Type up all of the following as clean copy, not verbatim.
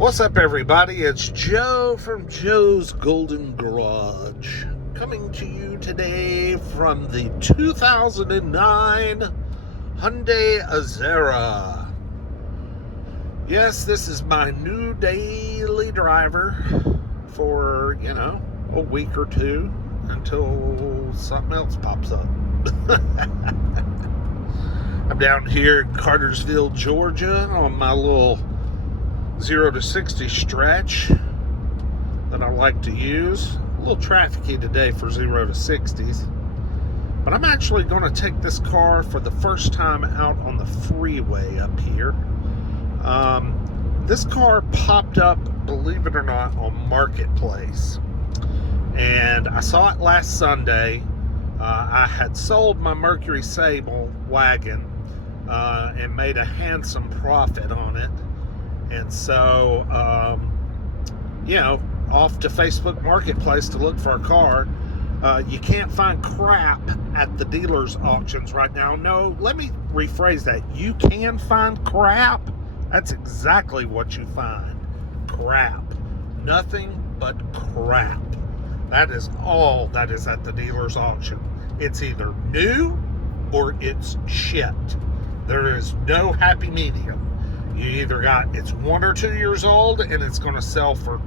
What's up, everybody? It's Joe from Joe's Golden Garage, coming to you today from the 2009 Hyundai Azera. Yes, this is my new daily driver for, a week or two until something else pops up. I'm down here in Cartersville, Georgia on my little 0 to 60 stretch that I like to use. A little trafficy today for 0 to 60s, but I'm actually going to take this car for the first time out on the freeway up here. This car popped up, believe it or not, on Marketplace, and I saw it last Sunday. I had sold my Mercury Sable wagon and made a handsome profit on it. And so, off to Facebook Marketplace to look for a car. You can't find crap at the dealer's auctions right now. No, let me rephrase that. You can find crap. That's exactly what you find. Crap. Nothing but crap. That is all that is at the dealer's auction. It's either new or it's shit. There is no happy medium. You either got it's 1 or 2 years old and it's going to sell for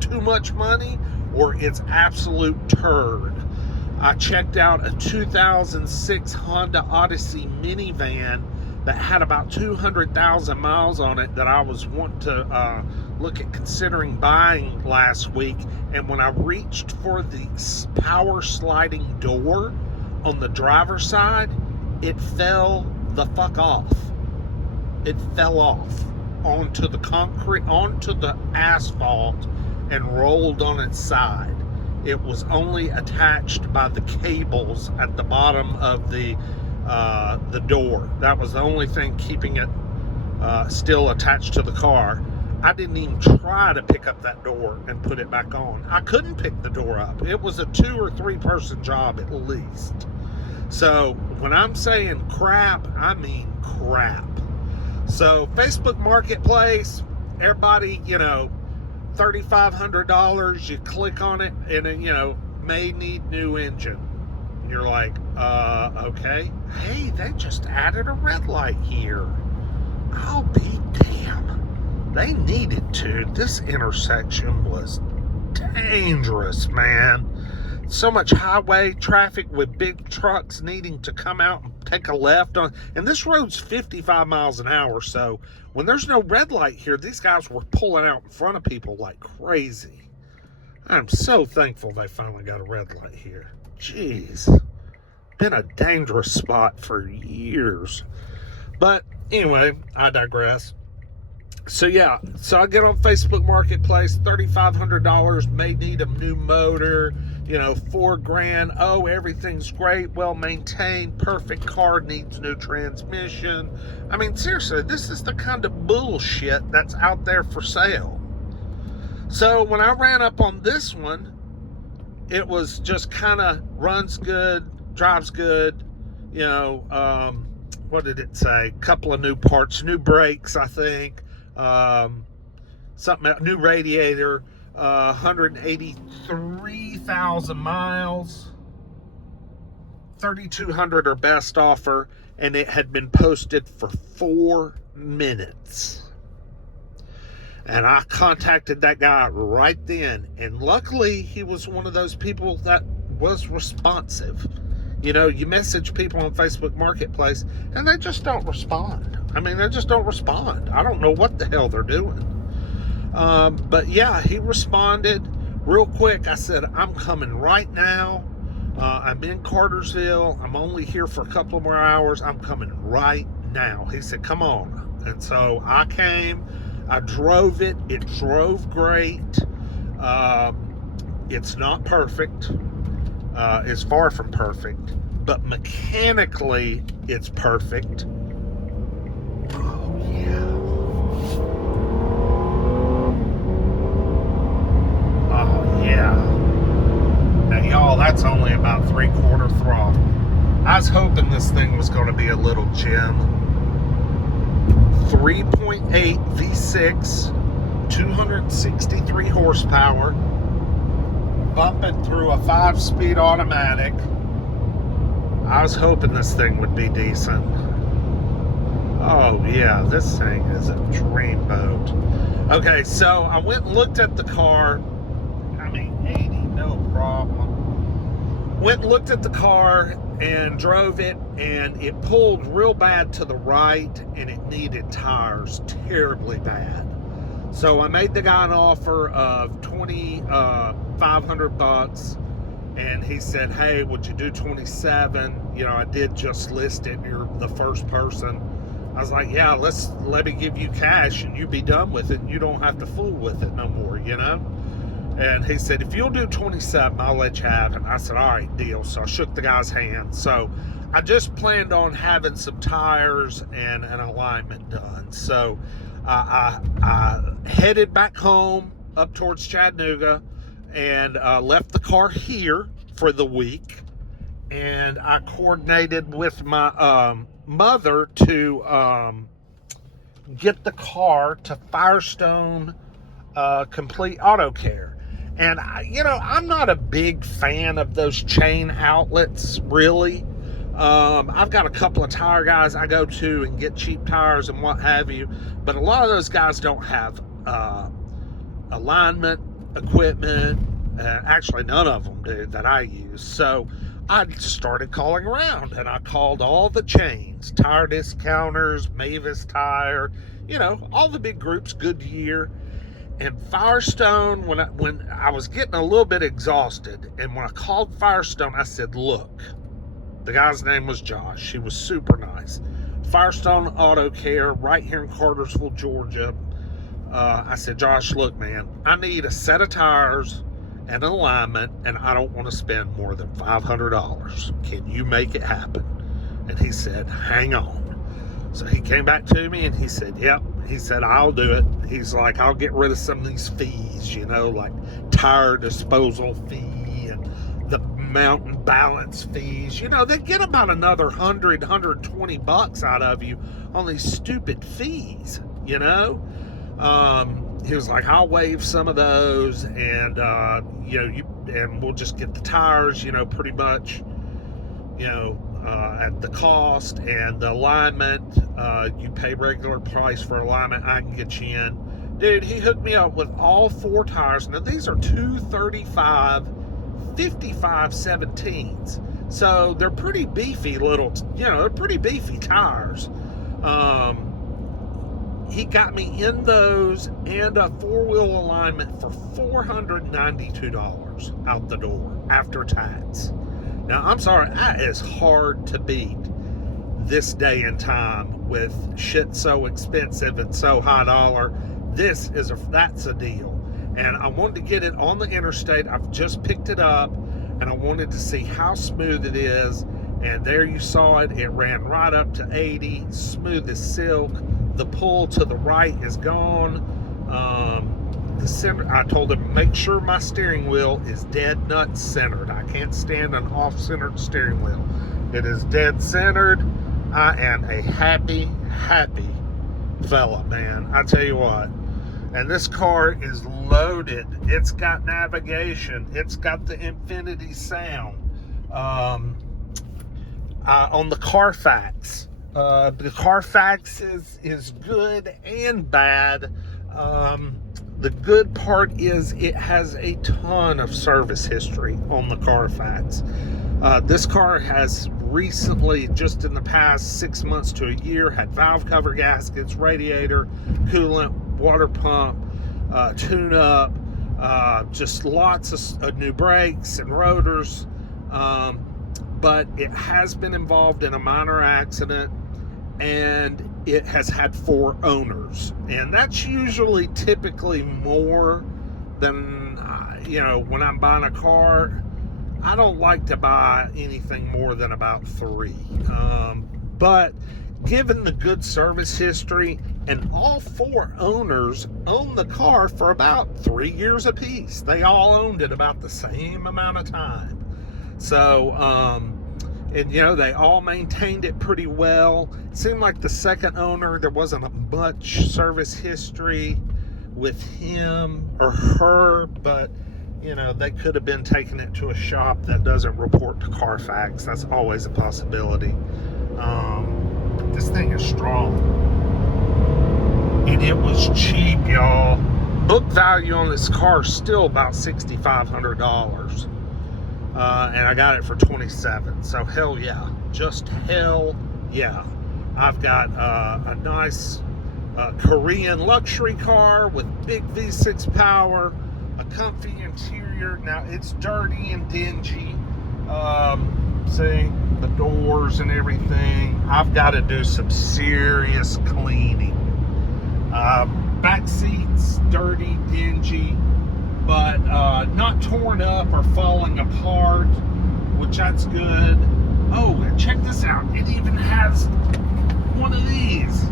too much money, or it's absolute turd. I checked out a 2006 Honda Odyssey minivan that had about 200,000 miles on it that I was wanting to look at considering buying last week. And when I reached for the power sliding door on the driver's side, it fell the fuck off. It fell off onto the concrete, onto the asphalt, and rolled on its side. It was only attached by the cables at the bottom of the door. That was the only thing keeping it still attached to the car. I didn't even try to pick up that door and put it back on. I couldn't pick the door up. It was a 2 or 3 person job at least. So when I'm saying crap, I mean crap. So Facebook Marketplace, everybody, $3,500, you click on it and it, may need new engine. And you're like, okay. Hey, they just added a red light here. I'll be damn. They needed to. This intersection was dangerous, man. So much highway traffic with big trucks needing to come out and take a left on, and this road's 55 miles an hour. So when there's no red light here, these guys were pulling out in front of people like crazy. I'm so thankful they finally got a red light here. Jeez, been a dangerous spot for years. But anyway, I digress. So I get on Facebook Marketplace, $3,500, may need a new motor, $4,000. Oh, everything's great, well maintained, perfect car, needs new transmission. I mean, seriously, this is the kind of bullshit that's out there for sale. So when I ran up on this one, it was just kind of runs good, drives good, what did it say? A couple of new parts, new brakes, I think. Something, new radiator, 183,000 miles, 3,200 or best offer, and it had been posted for 4 minutes. And I contacted that guy right then, and luckily he was one of those people that was responsive. You message people on Facebook Marketplace and they just don't respond. I mean, they just don't respond. I don't know what the hell they're doing. But yeah, he responded real quick. I said, I'm coming right now. I'm in Cartersville. I'm only here for a couple more hours. I'm coming right now. He said, come on. And so I came. I drove it. It drove great. It's not perfect. Is far from perfect, but mechanically it's perfect. Oh yeah. Oh yeah. Now y'all, that's only about 3/4 throttle. I was hoping this thing was going to be a little gem. 3.8 V6, 263 horsepower, bumping through a 5-speed automatic. I was hoping this thing would be decent. Oh yeah, this thing is a dream boat. Okay, so I went and looked at the car. I mean, 80, no problem. Went and looked at the car and drove it, and it pulled real bad to the right, and it needed tires terribly bad. So I made the guy an offer of $500, and he said, "Hey, would you do 27? You know, I did just list it. You're the first person." I was like, "Yeah, let me give you cash, and you be done with it. And you don't have to fool with it no more, you know." And he said, "If you'll do 27, I'll let you have it." And I said, "All right, deal." So I shook the guy's hand. So I just planned on having some tires and an alignment done. So I headed back home up towards Chattanooga and left the car here for the week. And I coordinated with my mother to get the car to Firestone Complete Auto Care. And I'm not a big fan of those chain outlets, really. I've got a couple of tire guys I go to and get cheap tires and what have you, but a lot of those guys don't have alignment equipment. Actually, none of them do that I use. So I started calling around, and I called all the chains, Tire Discounters, Mavis Tire, all the big groups, Goodyear. And Firestone, when I was getting a little bit exhausted, and when I called Firestone, I said, "Look," the guy's name was Josh. He was super nice. Firestone Auto Care, right here in Cartersville, Georgia. I said, "Josh, look, man, I need a set of tires and an alignment, and I don't want to spend more than $500. Can you make it happen?" And he said, "Hang on." So he came back to me and he said, "Yep." He said, "I'll do it." He's like, "I'll get rid of some of these fees, like tire disposal fee and the mountain balance fees. They get about another $120 out of you on these stupid fees, He was like, "I'll waive some of those, and and we'll just get the tires, pretty much, at the cost, and the alignment, you pay regular price for alignment. I can get you in." Dude, he hooked me up with all 4 tires. Now these are 235 55 17s, so they're pretty beefy little, they're pretty beefy tires. He got me in those and a 4-wheel alignment for $492 out the door after tax. Now, I'm sorry, that is hard to beat this day and time with shit so expensive and so high dollar. That's a deal. And I wanted to get it on the interstate. I've just picked it up, and I wanted to see how smooth it is. And there you saw it. It ran right up to 80, smooth as silk. The pull to the right is gone. The center, I told him, make sure my steering wheel is dead nut centered. I can't stand an off-centered steering wheel. It is dead centered. I am a happy fella, man. I tell you what. And this car is loaded. It's got navigation. It's got the Infinity sound. On the Carfax. The Carfax is good and bad. The good part is it has a ton of service history on the Carfax. This car has recently, just in the past 6 months to a year, had valve cover gaskets, radiator, coolant, water pump, tune-up, just lots of new brakes and rotors. But it has been involved in a minor accident, and it has had 4 owners, and that's typically more than when I'm buying a car. I don't like to buy anything more than about 3, but given the good service history, and all 4 owners owned the car for about 3 years apiece. They all owned it about the same amount of time. So and they all maintained it pretty well. It seemed like the second owner, there wasn't much service history with him or her, but you know, they could have been taking it to a shop that doesn't report to Carfax. That's always a possibility. This thing is strong, and it was cheap, y'all. Book value on this car is still about $6,500, and I got it for $27. So hell yeah, just hell yeah. I've got a nice Korean luxury car with big V6 power, a comfy interior. Now it's dirty and dingy. See the doors and everything. I've got to do some serious cleaning. Back seats dirty, dingy, but not torn up or falling apart, which that's good. Oh, and check this out. It even has one of these.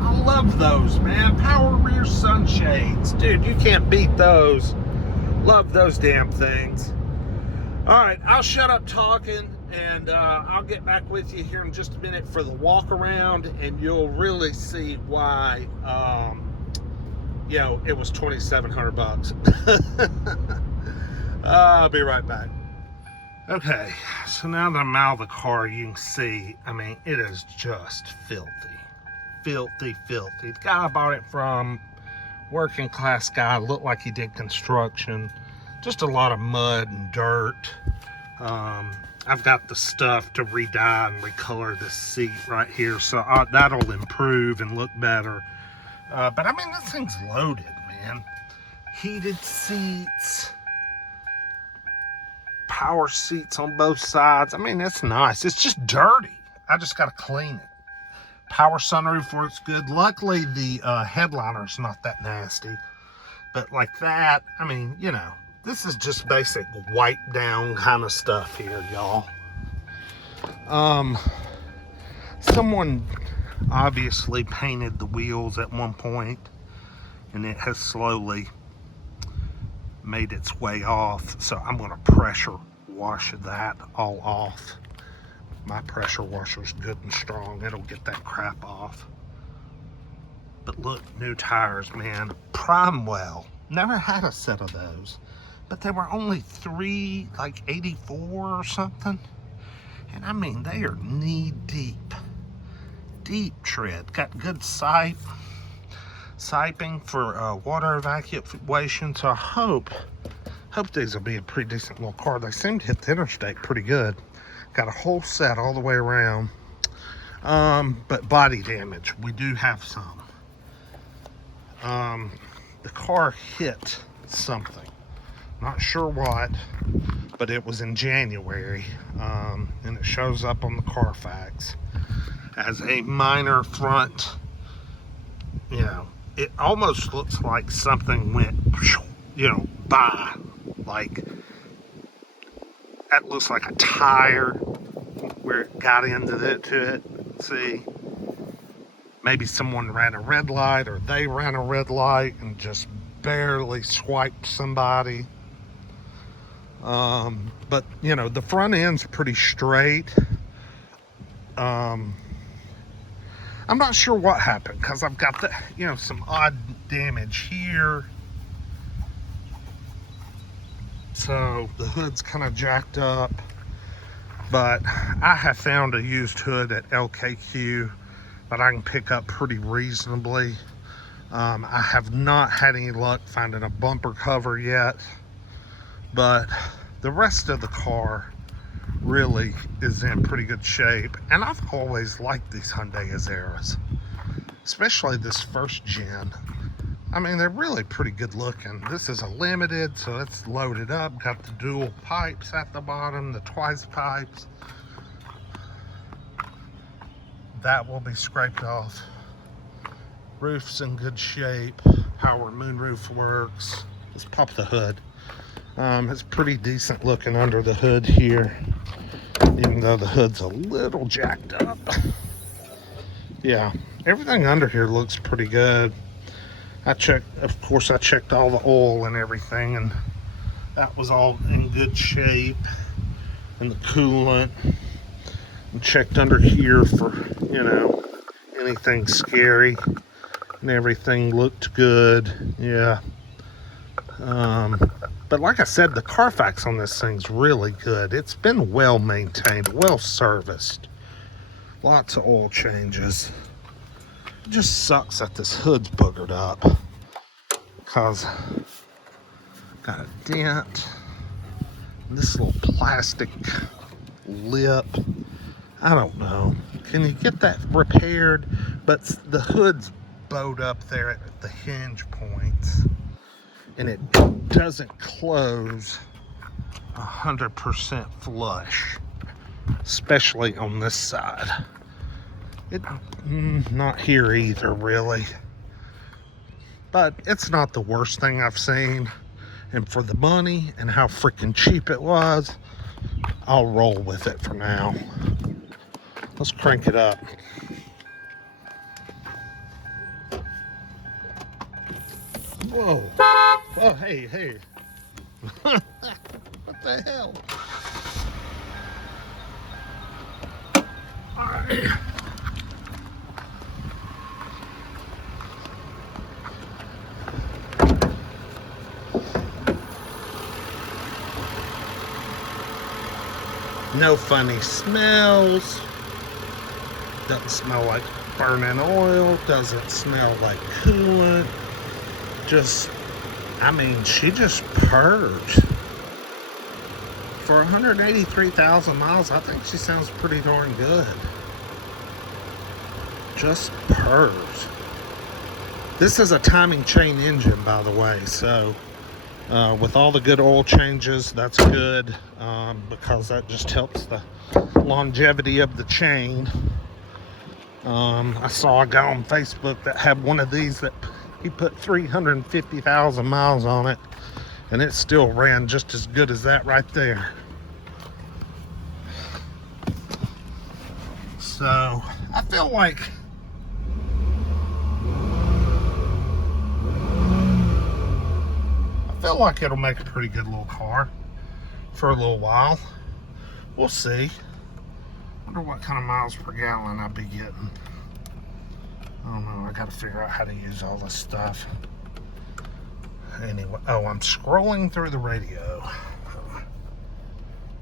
I love those, man. Power rear sunshades. Dude, you can't beat those. Love those damn things. All right, I'll shut up talking, and I'll get back with you here in just a minute for the walk around, and you'll really see why, you know, it was $2,700. I'll be right back. Okay, so now that I'm out of the car, you can see, I mean, it is just filthy. Filthy. The guy I bought it from, working class guy, looked like he did construction. Just a lot of mud and dirt. I've got the stuff to re-dye and recolor this seat right here, so that'll improve and look better. But I mean, this thing's loaded, man. Heated seats, power seats on both sides. I mean, it's nice. It's just dirty. I just got to clean it. Power sunroof works good. Luckily, the headliner's not that nasty. But like that, I mean, you know, this is just basic wipe down kind of stuff here, y'all. Someone obviously painted the wheels at one point, and it has slowly made its way off. So I'm going to pressure wash that all off. My pressure washer's good and strong. It'll get that crap off. But look, new tires, man. Primewell. Never had a set of those. But they were only like 84 or something. And I mean, they are knee deep. Deep tread. Got good siping for water evacuation. So I hope these will be a pretty decent little car. They seem to hit the interstate pretty good. Got a whole set all the way around. But body damage, we do have some. The car hit something. Not sure what, but it was in January, and it shows up on the Carfax as a minor front, you know, it almost looks like something went, you know, by, like, that looks like a tire where it got into it, see, maybe someone ran a red light, or they ran a red light and just barely swiped somebody. But you know, the front end's pretty straight. I'm not sure what happened, because I've got the, you know, some odd damage here. So the hood's kind of jacked up, but I have found a used hood at LKQ that I can pick up pretty reasonably. I have not had any luck finding a bumper cover yet, but the rest of the car really is in pretty good shape. And I've always liked these Hyundai Azeras, especially this first gen. I mean, they're really pretty good looking. This is a limited, so it's loaded up. Got the dual pipes at the bottom, the twice pipes. That will be scraped off. Roof's in good shape. Power moonroof works. Let's pop the hood. It's pretty decent looking under the hood here, even though the hood's a little jacked up. Yeah, everything under here looks pretty good. I checked all the oil and everything, and that was all in good shape. And the coolant. And checked under here for, you know, anything scary. and everything looked good. Yeah. But like I said, the Carfax on this thing's really good. It's been well maintained, well serviced. Lots of oil changes. It just sucks that this hood's boogered up, because got a dent. This little plastic lip, I don't know. Can you get that repaired? But the hood's bowed up there at the hinge points, and it doesn't close 100% flush, especially on this side. It not here either, really. But it's not the worst thing I've seen. And for the money and how freaking cheap it was, I'll roll with it for now. Let's crank it up. Whoa. Oh, hey. What the hell? All right. No funny smells. Doesn't smell like burning oil. Doesn't smell like coolant. Just, I mean, she just purged. For 183,000 miles, I think she sounds pretty darn good. Just purrs. This is a timing chain engine, by the way, so with all the good oil changes, that's good, because that just helps the longevity of the chain. I saw a guy on Facebook that had one of these that he put 350,000 miles on it, and it still ran just as good as that right there. So I feel like it'll make a pretty good little car for a little while. We'll see. Wonder what kind of miles per gallon I'll be getting. I don't know. I gotta figure out how to use all this stuff. Anyway, oh, I'm scrolling through the radio.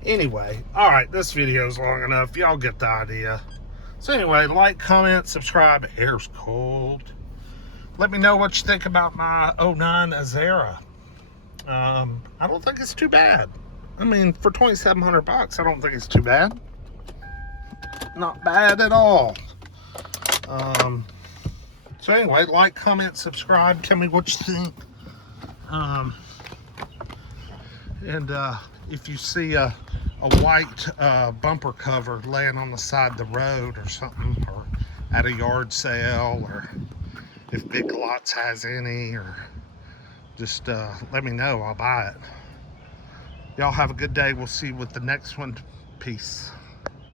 Anyway, all right, this video is long enough. Y'all get the idea. So anyway, like, comment, subscribe. Air's cold. Let me know what you think about my 09 Azera. I don't think it's too bad. I mean, for 2,700 bucks, I don't think it's too bad. Not bad at all. So anyway, like, comment, subscribe. Tell me what you think. And if you see a white bumper cover laying on the side of the road or something, or at a yard sale, or if Big Lots has any, or just let me know. I'll buy it. Y'all have a good day. We'll see you with the next one. Peace.